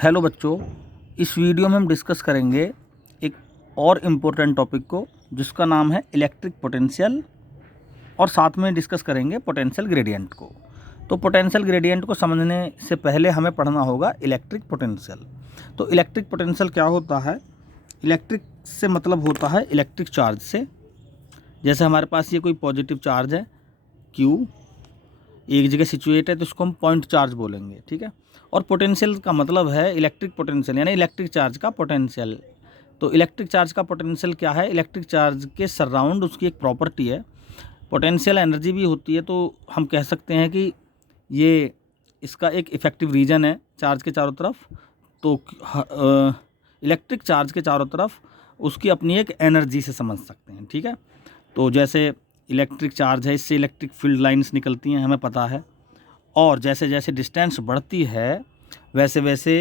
Hello बच्चों, इस video में हम डिस्कस करेंगे एक और इम्पोर्टेंट टॉपिक को जिसका नाम है इलेक्ट्रिक पोटेंशियल, और साथ में डिस्कस करेंगे पोटेंशियल ग्रेडियंट को। तो पोटेंशियल ग्रेडियंट को समझने से पहले हमें पढ़ना होगा इलेक्ट्रिक पोटेंशियल। तो इलेक्ट्रिक पोटेंशियल क्या होता है? इलेक्ट्रिक से मतलब होता है इलेक्ट्रिक चार्ज से। जैसे हमारे पास ये कोई पॉजिटिव चार्ज है Q, एक जगह सिचुएट है, तो इसको हम पॉइंट चार्ज बोलेंगे, ठीक है। और पोटेंशियल का मतलब है इलेक्ट्रिक पोटेंशियल, यानी इलेक्ट्रिक चार्ज का पोटेंशियल। तो इलेक्ट्रिक चार्ज का पोटेंशियल क्या है? इलेक्ट्रिक चार्ज के सराउंड उसकी एक प्रॉपर्टी है, पोटेंशियल एनर्जी भी होती है। तो हम कह सकते हैं कि ये इसका एक इफ़ेक्टिव रीजन है चार्ज के चारों तरफ। तो इलेक्ट्रिक चार्ज के चारों तरफ उसकी अपनी एक एनर्जी से समझ सकते हैं, ठीक है। तो जैसे इलेक्ट्रिक चार्ज है, इससे इलेक्ट्रिक फील्ड लाइंस निकलती हैं, हमें पता है। और जैसे जैसे डिस्टेंस बढ़ती है वैसे वैसे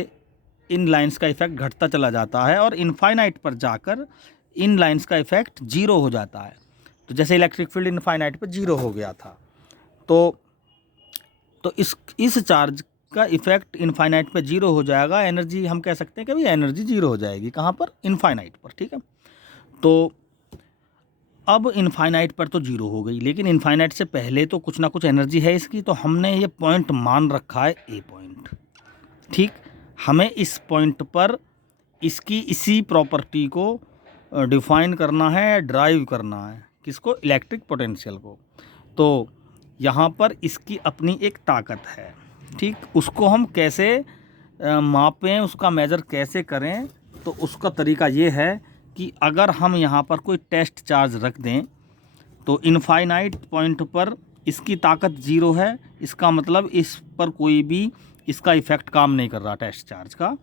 इन लाइंस का इफ़ेक्ट घटता चला जाता है, और इनफाइनाइट पर जाकर इन लाइंस का इफ़ेक्ट जीरो हो जाता है। तो जैसे इलेक्ट्रिक फील्ड इनफाइनाइट पर जीरो हो गया था, तो इस चार्ज का इफ़ेक्ट इनफाइनाइट पर जीरो हो जाएगा। एनर्जी हम कह सकते हैं कि भाई एनर्जी जीरो हो जाएगी, कहाँ पर? इनफाइनाइट पर, ठीक है। तो अब इनफाइनाइट पर तो जीरो हो गई, लेकिन इनफाइनाइट से पहले तो कुछ ना कुछ एनर्जी है इसकी। तो हमने ये पॉइंट मान रखा है ए पॉइंट, ठीक। हमें इस पॉइंट पर इसकी इसी प्रॉपर्टी को डिफाइन करना है, ड्राइव करना है। किसको? इलेक्ट्रिक पोटेंशियल को। तो यहाँ पर इसकी अपनी एक ताकत है, ठीक। उसको हम कैसे मापें, उसका मेज़र कैसे करें? तो उसका तरीका ये है कि अगर हम यहाँ पर कोई टेस्ट चार्ज रख दें, तो इनफाइनाइट पॉइंट पर इसकी ताकत ज़ीरो है, इसका मतलब इस पर कोई भी इसका इफ़ेक्ट काम नहीं कर रहा टेस्ट चार्ज का।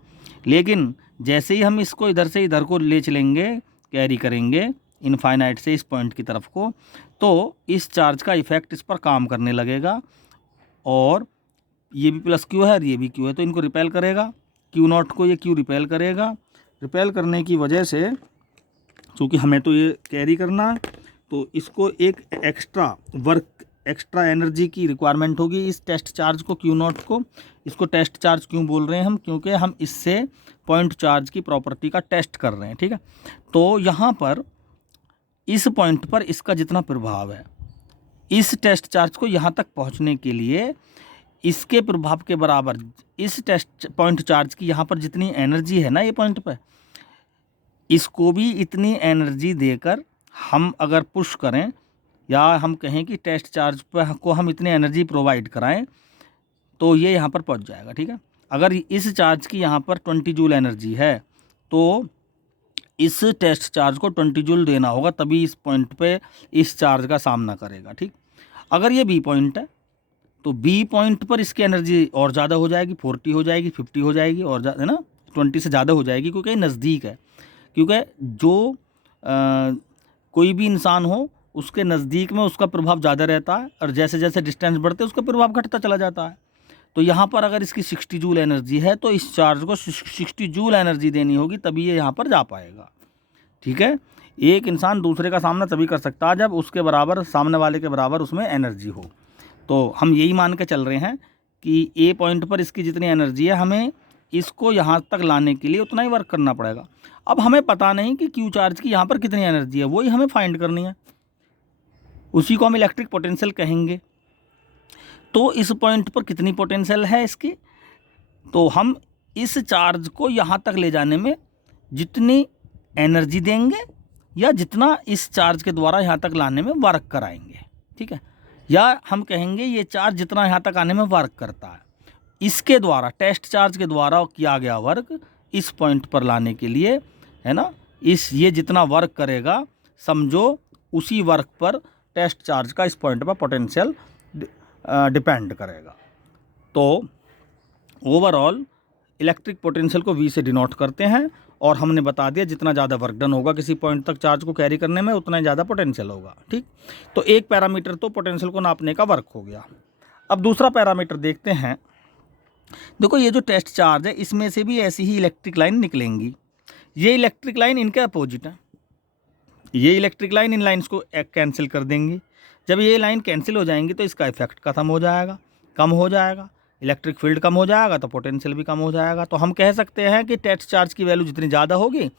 लेकिन जैसे ही हम इसको इधर से इधर को ले चलेंगे, कैरी करेंगे इनफाइनाइट से इस पॉइंट की तरफ को, तो इस चार्ज का इफ़ेक्ट इस पर काम करने लगेगा। और ये भी प्लस क्यू है और ये भी क्यू है, तो इनको रिपेल करेगा। क्यू नॉट को ये क्यू रिपेल करेगा। रिपेल करने की वजह से, क्योंकि हमें तो ये कैरी करना है, तो इसको एक एक्स्ट्रा वर्क, एक्स्ट्रा एनर्जी की रिक्वायरमेंट होगी इस टेस्ट चार्ज को, क्यू नॉट को। इसको टेस्ट चार्ज क्यों बोल रहे हैं हम? क्योंकि हम इससे पॉइंट चार्ज की प्रॉपर्टी का टेस्ट कर रहे हैं, ठीक है। तो यहाँ पर इस पॉइंट पर इसका जितना प्रभाव है, इस टेस्ट चार्ज को यहाँ तक पहुँचने के लिए इसके प्रभाव के बराबर इस टेस्ट पॉइंट चार्ज की यहाँ पर जितनी एनर्जी है ना ये पॉइंट पर, इसको भी इतनी एनर्जी देकर हम अगर पुश करें, या हम कहें कि टेस्ट चार्ज पर को हम इतनी एनर्जी प्रोवाइड कराएं, तो ये यहाँ पर पहुँच जाएगा, ठीक है। अगर इस चार्ज की यहाँ पर 20 जूल एनर्जी है, तो इस टेस्ट चार्ज को 20 जूल देना होगा, तभी इस पॉइंट पे इस चार्ज का सामना करेगा, ठीक। अगर ये बी पॉइंट है, तो बी पॉइंट पर इसकी एनर्जी और ज़्यादा हो जाएगी, 40 हो जाएगी, 50 हो जाएगी, और ज़्यादा है ना, 20 से ज़्यादा हो जाएगी, क्योंकि नज़दीक है। क्योंकि जो कोई भी इंसान हो उसके नज़दीक में उसका प्रभाव ज़्यादा रहता है, और जैसे जैसे डिस्टेंस बढ़ते उसका प्रभाव घटता चला जाता है। तो यहाँ पर अगर इसकी 60 जूल एनर्जी है, तो इस चार्ज को 60 जूल एनर्जी देनी होगी, तभी ये यहाँ पर जा पाएगा, ठीक है। एक इंसान दूसरे का सामना तभी कर सकता है जब उसके बराबर, सामने वाले के बराबर उसमें एनर्जी हो। तो हम यही मान के चल रहे हैं कि ए पॉइंट पर इसकी जितनी एनर्जी है, हमें इसको यहाँ तक लाने के लिए उतना ही वर्क करना पड़ेगा। अब हमें पता नहीं कि क्यू चार्ज की यहाँ पर कितनी एनर्जी है, वही हमें फाइंड करनी है, उसी को हम इलेक्ट्रिक पोटेंशियल कहेंगे। तो इस पॉइंट पर कितनी पोटेंशियल है इसकी, तो हम इस चार्ज को यहाँ तक ले जाने में जितनी एनर्जी देंगे, या जितना इस चार्ज के द्वारा यहाँ तक लाने में वर्क कराएंगे, ठीक है। या हम कहेंगे ये चार्ज जितना यहाँ तक आने में वर्क करता है, इसके द्वारा, टेस्ट चार्ज के द्वारा किया गया वर्क इस पॉइंट पर लाने के लिए, है ना, ये जितना वर्क करेगा, समझो उसी वर्क पर टेस्ट चार्ज का इस पॉइंट पर पोटेंशियल डिपेंड करेगा। तो ओवरऑल इलेक्ट्रिक पोटेंशियल को V से डिनोट करते हैं, और हमने बता दिया जितना ज़्यादा वर्क डन होगा किसी पॉइंट तक चार्ज को कैरी करने में, उतना ही ज़्यादा पोटेंशियल होगा, ठीक। तो एक पैरामीटर तो पोटेंशियल को नापने का वर्क हो गया। अब दूसरा पैरामीटर देखते हैं। देखो, ये जो टेस्ट चार्ज है, इसमें से भी ऐसी ही इलेक्ट्रिक लाइन निकलेंगी। ये इलेक्ट्रिक लाइन इनके अपोजिट है, ये इलेक्ट्रिक लाइन इन लाइन्स को कैंसिल कर देंगी। जब ये लाइन कैंसिल हो जाएंगी तो इसका इफेक्ट ख़त्म हो जाएगा, कम हो जाएगा। इलेक्ट्रिक फील्ड कम हो जाएगा तो पोटेंशियल भी कम हो जाएगा। तो हम कह सकते हैं कि टेस्ट चार्ज की वैल्यू जितनी ज़्यादा होगी,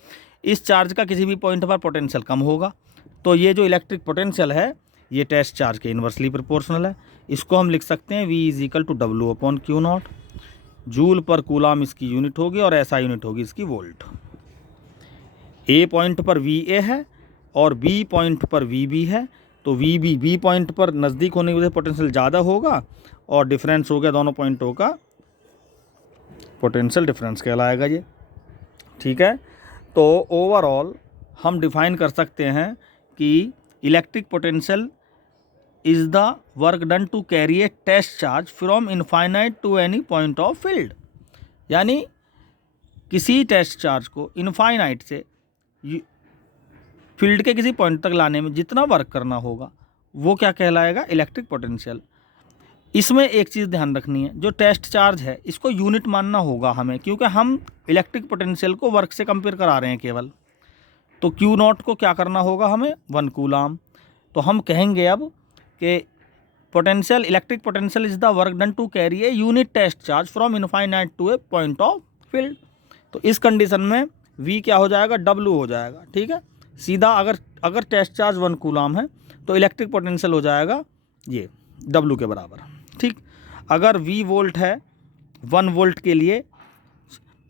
इस चार्ज का किसी भी पॉइंट पर पोटेंशियल कम होगा। तो ये जो इलेक्ट्रिक पोटेंशियल है ये टेस्ट चार्ज के इन्वर्सली प्रोपोर्शनल है। इसको हम लिख सकते हैं V is equal to W upon Q naught. Joule पर कूलाम इसकी यूनिट होगी और ऐसा यूनिट होगी इसकी वोल्ट। ए पॉइंट पर VA है और B पॉइंट पर VB है। तो VB B पॉइंट पर नज़दीक होने की वजह से पोटेंशियल ज़्यादा होगा और डिफरेंस हो गया दोनों पॉइंटों का, पोटेंशियल डिफरेंस कहलाएगा ये। ठीक है, तो ओवरऑल हम डिफाइन कर सकते हैं कि electric potential is the work done to carry a test charge from infinite to any point of field. यानी किसी टेस्ट चार्ज को इनफाइनाइट से फील्ड के किसी पॉइंट तक लाने में जितना वर्क करना होगा वो क्या कहलाएगा, इलेक्ट्रिक पोटेंशियल। इसमें एक चीज़ ध्यान रखनी है, जो टेस्ट चार्ज है इसको यूनिट मानना होगा हमें, क्योंकि हम इलेक्ट्रिक पोटेंशियल को वर्क से कंपेयर करा रहे हैं केवल। तो क्यू नॉट को क्या करना होगा हमें, 1 कूलाम। तो हम कहेंगे अब कि potential, electric potential is the work done to carry a unit test charge from infinite to a point of field. तो इस कंडीशन में V क्या हो जाएगा, W हो जाएगा। ठीक है, सीधा अगर टेस्ट चार्ज 1 कूलाम है तो इलेक्ट्रिक पोटेंशियल हो जाएगा ये W के बराबर। ठीक, अगर V वोल्ट है 1 वोल्ट के लिए,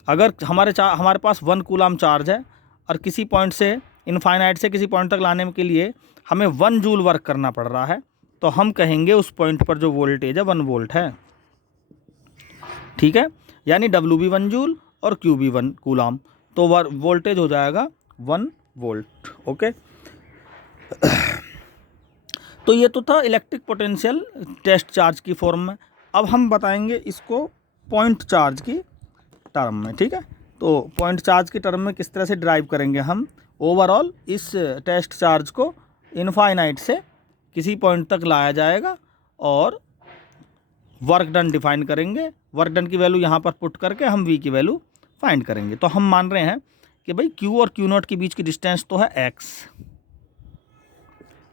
अगर हमारे पास 1 कूलाम चार्ज है और किसी पॉइंट से इनफाइनाइट से किसी पॉइंट तक लाने के लिए हमें 1 जूल वर्क करना पड़ रहा है, तो हम कहेंगे उस पॉइंट पर जो वोल्टेज है 1 वोल्ट है। ठीक है, यानी W भी 1 जूल और Q भी 1 कूलाम, तो वोल्टेज हो जाएगा 1 वोल्ट। ओके, तो ये तो था इलेक्ट्रिक पोटेंशियल टेस्ट चार्ज की फॉर्म में। अब हम बताएंगे इसको पॉइंट चार्ज की टर्म में। ठीक है, तो पॉइंट चार्ज की टर्म में किस तरह से ड्राइव करेंगे हम ओवरऑल इस टेस्ट चार्ज को इनफाइनाइट से किसी पॉइंट तक लाया जाएगा और वर्क डन डिफाइन करेंगे। वर्क डन की वैल्यू यहाँ पर पुट करके हम V की वैल्यू फाइंड करेंगे। तो हम मान रहे हैं कि भाई Q और Q नॉट के बीच की डिस्टेंस तो है X,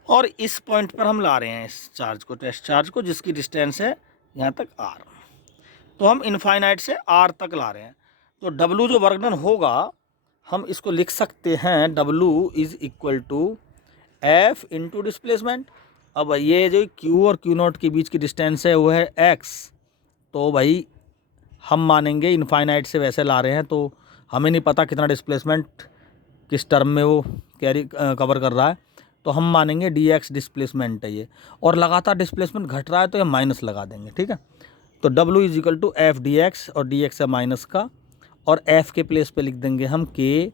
और इस पॉइंट पर हम ला रहे हैं इस चार्ज को, टेस्ट चार्ज को, जिसकी डिस्टेंस है यहाँ तक R। तो हम इनफाइनाइट से R तक ला रहे हैं। तो W जो वर्क डन होगा हम इसको लिख सकते हैं W is equal to F into displacement. अब ये जो Q और Q नॉट के बीच की डिस्टेंस है वो है X, तो भाई हम मानेंगे इनफाइनाइट से वैसे ला रहे हैं तो हमें नहीं पता कितना डिस्प्लेसमेंट किस टर्म में वो कवर कर रहा है, तो हम मानेंगे dx डिस्प्लेसमेंट है ये, और लगातार डिस्प्लेसमेंट घट रहा है तो ये माइनस लगा देंगे। ठीक है, तो W is equal to F D X, और dx है माइनस का, और f के प्लेस पे लिख देंगे हम k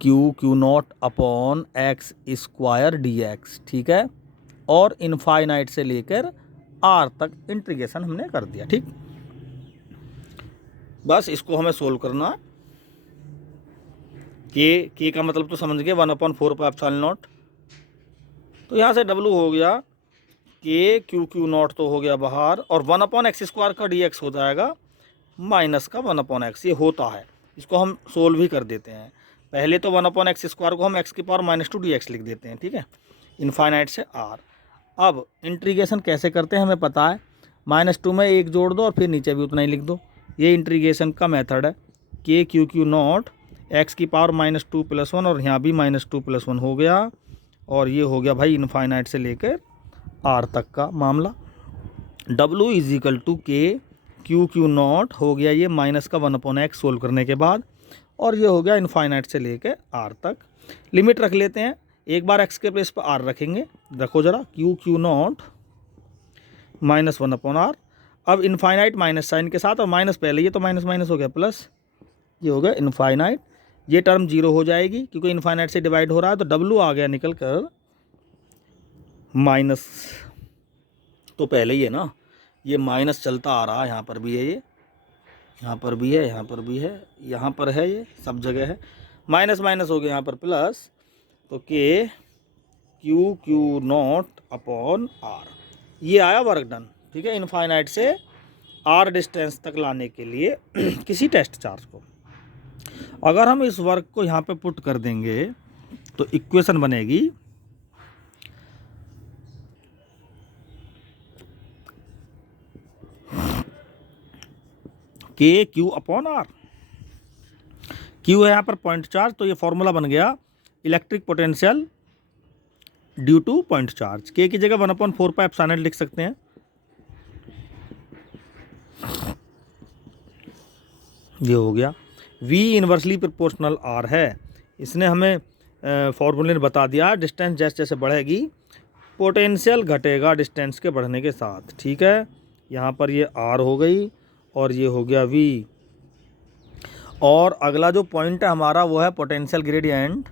Q not upon x square dx। ठीक है, और इनफाइनाइट से लेकर R तक इंटीग्रेशन हमने कर दिया। ठीक, बस इसको हमें सोल्व करना है। के का मतलब तो समझ गए, 1/4 पाई एप्सिलॉन नॉट। तो यहाँ से W हो गया के Q नॉट तो हो गया बाहर, और 1/x स्क्वायर का dx हो जाएगा माइनस का 1/x। ये होता है, इसको हम सोल्व भी कर देते हैं। पहले तो 1/x स्क्वायर को हम x की पावर -2 dx लिख देते हैं। ठीक है, इनफाइनाइट से R। अब इंटीग्रेशन कैसे करते हैं हमें पता है, -2 में 1 जोड़ दो और फिर नीचे भी उतना ही लिख दो। ये इंटीग्रेशन का मेथड है। के Q नॉट x की पावर -2 + 1, और यहाँ भी -2 + 1 हो गया, और ये हो गया भाई इनफाइनाइट से लेकर R तक का मामला। W इज इक्वल टू के Q नॉट हो गया ये माइनस का 1/x सोल्व करने के बाद, और ये हो गया इनफाइनाइट से लेकर R तक। लिमिट रख लेते हैं, एक बार x के प्लेस पर R रखेंगे, रखो ज़रा, Q नॉट -1/R। अब इनफाइनाइट माइनस साइन के साथ, और माइनस पहले, ये तो माइनस माइनस हो गया प्लस, ये हो गया इनफाइनाइट। ये टर्म 0 हो जाएगी क्योंकि इनफाइनाइट से डिवाइड हो रहा है, तो W आ गया निकल कर माइनस, तो पहले ही है ना, ये माइनस चलता आ रहा है, यहाँ पर भी है, ये यहाँ पर भी है, यहाँ पर भी है, यहाँ पर है, ये सब जगह है, माइनस माइनस हो गया यहाँ पर प्लस, तो के Q नॉट अपॉन R, ये आया वर्क डन। ठीक है, इनफाइनाइट से R डिस्टेंस तक लाने के लिए किसी टेस्ट चार्ज को। अगर हम इस वर्क को यहाँ पे पुट कर देंगे तो इक्वेशन बनेगी के क्यू अपॉन आर। क्यू है यहाँ पर पॉइंट चार्ज, तो ये फॉर्मूला बन गया electric potential due two point charge. के की जगह 1/4 एप्सिलॉन लिख सकते हैं। ये हो गया। V इन्वर्सली प्रोपोर्शनल R है। इसने हमें फॉर्मूले ने बता दिया डिस्टेंस जैसे जैसे बढ़ेगी पोटेंशियल घटेगा डिस्टेंस के बढ़ने के साथ। ठीक है, यहाँ पर ये R हो गई और ये हो गया V। और अगला जो पॉइंट है हमारा वो है पोटेंशियल ग्रेडियंट।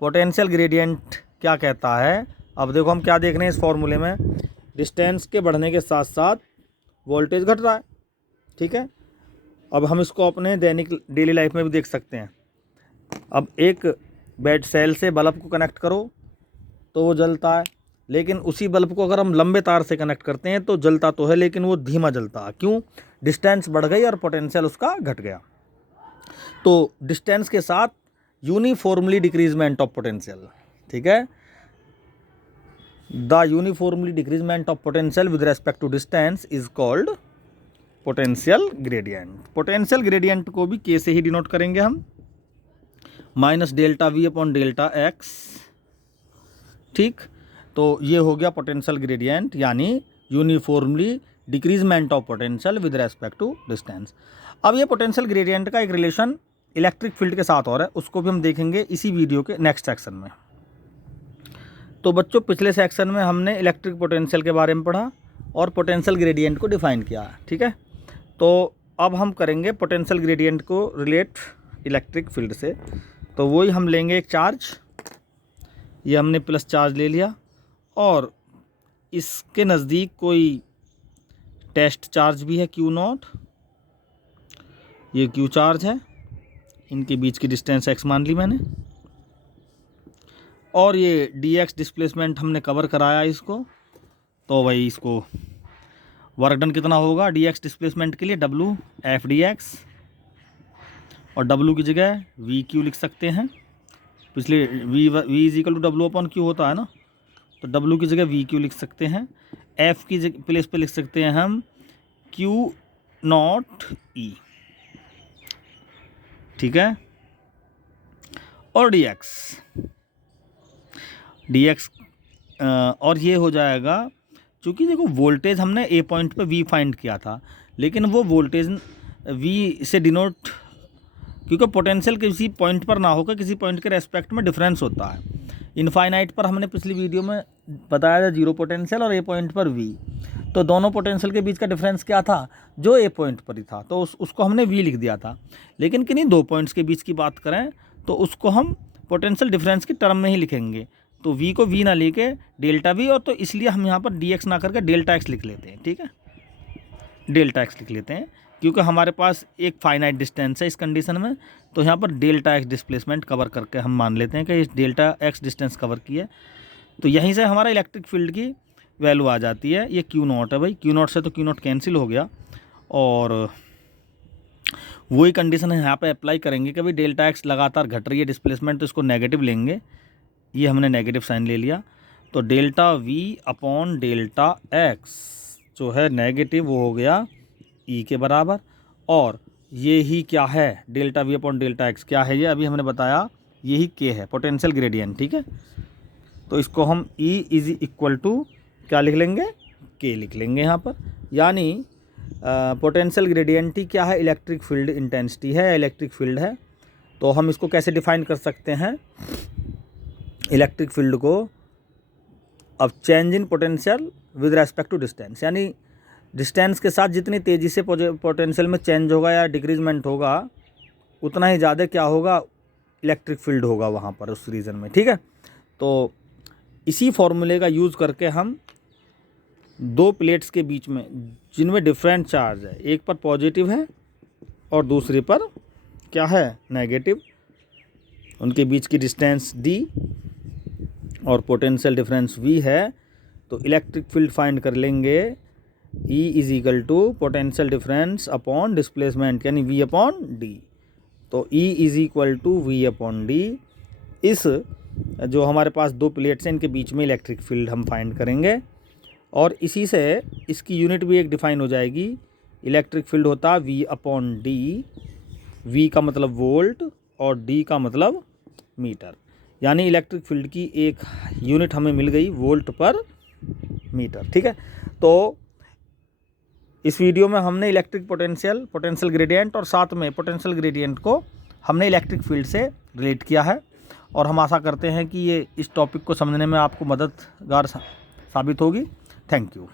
पोटेंशियल ग्रेडियंट क्या कहता है, अब देखो हम क्या देख रहे हैं इस फॉर्मूले में, डिस्टेंस के बढ़ने के साथ साथ वोल्टेज घट रहा है। ठीक है, अब हम इसको अपने दैनिक डेली लाइफ में भी देख सकते हैं। अब एक बैट सेल से बल्ब को कनेक्ट करो तो वो जलता है, लेकिन उसी बल्ब को अगर हम लंबे तार से कनेक्ट करते हैं तो जलता तो है लेकिन वो धीमा जलता है। क्यों? डिस्टेंस बढ़ गई और पोटेंशियल उसका घट गया। तो डिस्टेंस के साथ यूनिफॉर्मली डिक्रीजमेंट ऑफ पोटेंशियल। ठीक है, the uniformly decrement of potential with respect to distance is called potential gradient. Potential gradient को भी के से ही डिनोट करेंगे हम, minus delta V upon delta X. ठीक, तो ये हो गया पोटेंशियल ग्रेडियंट, यानी uniformly decrement of potential with respect to distance. अब ये पोटेंशियल ग्रेडियंट का एक रिलेशन इलेक्ट्रिक फील्ड के साथ और है, उसको भी हम देखेंगे इसी वीडियो के नेक्स्ट सेक्शन में। तो बच्चों, पिछले सेक्शन में हमने इलेक्ट्रिक पोटेंशियल के बारे में पढ़ा और पोटेंशियल ग्रेडियंट को डिफाइन किया है। ठीक है, तो अब हम करेंगे पोटेंशियल ग्रेडियंट को रिलेट इलेक्ट्रिक फील्ड से। तो वही हम लेंगे एक चार्ज, ये हमने प्लस चार्ज ले लिया, और इसके नज़दीक कोई टेस्ट चार्ज भी है Q नॉट, ये Q चार्ज है, इनके बीच की डिस्टेंस x मान ली मैंने, और ये dx डिस्प्लेसमेंट हमने कवर कराया इसको। तो भाई इसको वर्क डन कितना होगा dx डिस्प्लेसमेंट के लिए, w f dx, और w की जगह वी क्यू लिख सकते हैं। पिछले v is equal to w upon Q होता है ना, तो w की जगह वी क्यू लिख सकते हैं। f की प्लेस पे लिख सकते हैं हम Q नॉट E। ठीक है, और dx और ये हो जाएगा, क्योंकि देखो वोल्टेज हमने ए पॉइंट पे V फाइंड किया था, लेकिन वो वोल्टेज V से डिनोट, क्योंकि पोटेंशियल किसी पॉइंट पर ना होकर किसी पॉइंट के रेस्पेक्ट में डिफरेंस होता है। इनफाइनाइट पर हमने पिछली वीडियो में बताया था जीरो पोटेंशियल, और ए पॉइंट पर V, तो दोनों पोटेंशियल के बीच का डिफरेंस क्या था, जो ए पॉइंट पर ही था, तो उसको हमने V लिख दिया था। लेकिन किन्हीं दो पॉइंट्स के बीच की बात करें तो उसको हम पोटेंशियल डिफरेंस की टर्म में ही लिखेंगे। तो V को V ना लेके डेल्टा V, और तो इसलिए हम यहाँ पर dx ना करके डेल्टा x लिख लेते हैं। ठीक है, डेल्टा x लिख लेते हैं, क्योंकि हमारे पास एक फाइनाइट डिस्टेंस है इस कंडीशन में। तो यहाँ पर डेल्टा x डिस्प्लेसमेंट कवर करके हम मान लेते हैं कि इस डेल्टा x डिस्टेंस कवर की है। तो यहीं से हमारा इलेक्ट्रिक फील्ड की वैल्यू आ जाती है। ये Q नॉट है भाई, Q नॉट से तो Q नॉट कैंसिल हो गया, और वही कंडीशन है यहाँ पे अप्लाई करेंगे कि भाई डेल्टा x लगातार घट रही है डिस्प्लेसमेंट, तो इसको नेगेटिव लेंगे। ये हमने नेगेटिव साइन ले लिया, तो delta V upon delta x जो है नेगेटिव, वो हो गया E के बराबर। और ये ही क्या है, delta V upon delta x क्या है, ये अभी हमने बताया, यही K है, पोटेंशियल ग्रेडियंट। ठीक है, तो इसको हम E इज इक्वल टू क्या लिख लेंगे, K लिख लेंगे यहाँ पर। यानी पोटेंशियल ग्रेडियंट ही क्या है, इलेक्ट्रिक फील्ड इंटेंसिटी है, इलेक्ट्रिक फील्ड है। तो हम इसको कैसे डिफाइन कर सकते हैं इलेक्ट्रिक फील्ड को, अब change in potential with respect to distance, यानी डिस्टेंस के साथ जितनी तेज़ी से पोटेंशियल में चेंज होगा या डिक्रीजमेंट होगा, उतना ही ज़्यादा क्या होगा, इलेक्ट्रिक फील्ड होगा वहाँ पर उस रीजन में। ठीक है, तो इसी फॉर्मूले का यूज़ करके हम दो प्लेट्स के बीच में जिनमें डिफरेंट चार्ज है, एक पर पॉजिटिव है और दूसरे पर क्या है, नेगेटिव, उनके बीच की डिस्टेंस d और पोटेंशियल डिफरेंस V है, तो इलेक्ट्रिक फील्ड फाइंड कर लेंगे E is equal to potential difference upon displacement, यानी V अपॉन D। तो E is equal to V upon D। इस जो हमारे पास दो प्लेट्स हैं इनके बीच में इलेक्ट्रिक फील्ड हम फाइंड करेंगे, और इसी से इसकी यूनिट भी एक डिफाइन हो जाएगी, इलेक्ट्रिक फील्ड होता है V/D, V का मतलब वोल्ट और D का मतलब मीटर, यानी इलेक्ट्रिक फील्ड की एक यूनिट हमें मिल गई वोल्ट पर मीटर। ठीक है, तो इस वीडियो में हमने इलेक्ट्रिक पोटेंशियल ग्रेडियंट और साथ में पोटेंशियल ग्रेडियंट को हमने इलेक्ट्रिक फील्ड से रिलेट किया है, और हम आशा करते हैं कि ये इस टॉपिक को समझने में आपको मददगार साबित होगी। Thank you.